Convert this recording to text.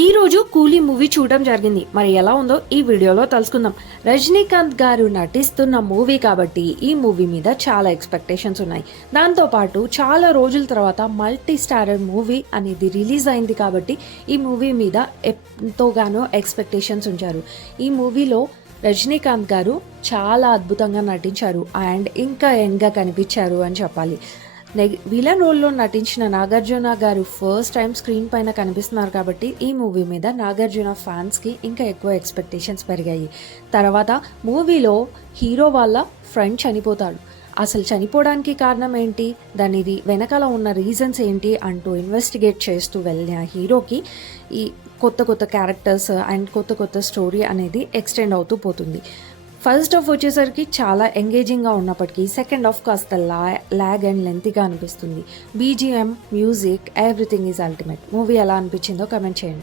ఈ రోజు కూలీ మూవీ చూడడం జరిగింది. మరి ఎలా ఉందో ఈ వీడియోలో తెలుసుకుందాం. రజనీకాంత్ గారు నటిస్తున్న మూవీ కాబట్టి ఈ మూవీ మీద చాలా ఎక్స్పెక్టేషన్స్ ఉన్నాయి. దాంతోపాటు చాలా రోజుల తర్వాత మల్టీ స్టారర్ మూవీ అనేది రిలీజ్ అయింది కాబట్టి ఈ మూవీ మీద ఎంతోగానో ఎక్స్పెక్టేషన్స్ ఉంచారు. ఈ మూవీలో రజనీకాంత్ గారు చాలా అద్భుతంగా నటించారు అండ్ ఇంకా యంగ్గా కనిపించారు అని చెప్పాలి. విలన్ రోల్లో నటించిన నాగార్జున గారు ఫస్ట్ టైం స్క్రీన్ పైన కనిపిస్తున్నారు కాబట్టి ఈ మూవీ మీద నాగార్జున ఫ్యాన్స్కి ఇంకా ఎక్కువ ఎక్స్పెక్టేషన్స్ పెరిగాయి. తర్వాత మూవీలో హీరో వాళ్ళ ఫ్రెండ్ చనిపోతాడు. అసలు చనిపోవడానికి కారణం ఏంటి, దానిది వెనకాల ఉన్న రీజన్స్ ఏంటి అంటూ ఇన్వెస్టిగేట్ చేస్తూ వెళ్ళిన హీరోకి ఈ కొత్త కొత్త క్యారెక్టర్స్ అండ్ కొత్త కొత్త స్టోరీ అనేది ఎక్స్టెండ్ అవుతూ పోతుంది. ఫస్ట్ హాఫ్ వచ్చేసరికి చాలా ఎంగేజింగ్గా ఉన్నప్పటికీ సెకండ్ హాఫ్ కాస్త లాగ్ అండ్ లెంతీగా అనిపిస్తుంది. BGM, music, everything is ultimate. Movie ఎలా అనిపించిందో కమెంట్ చేయండి.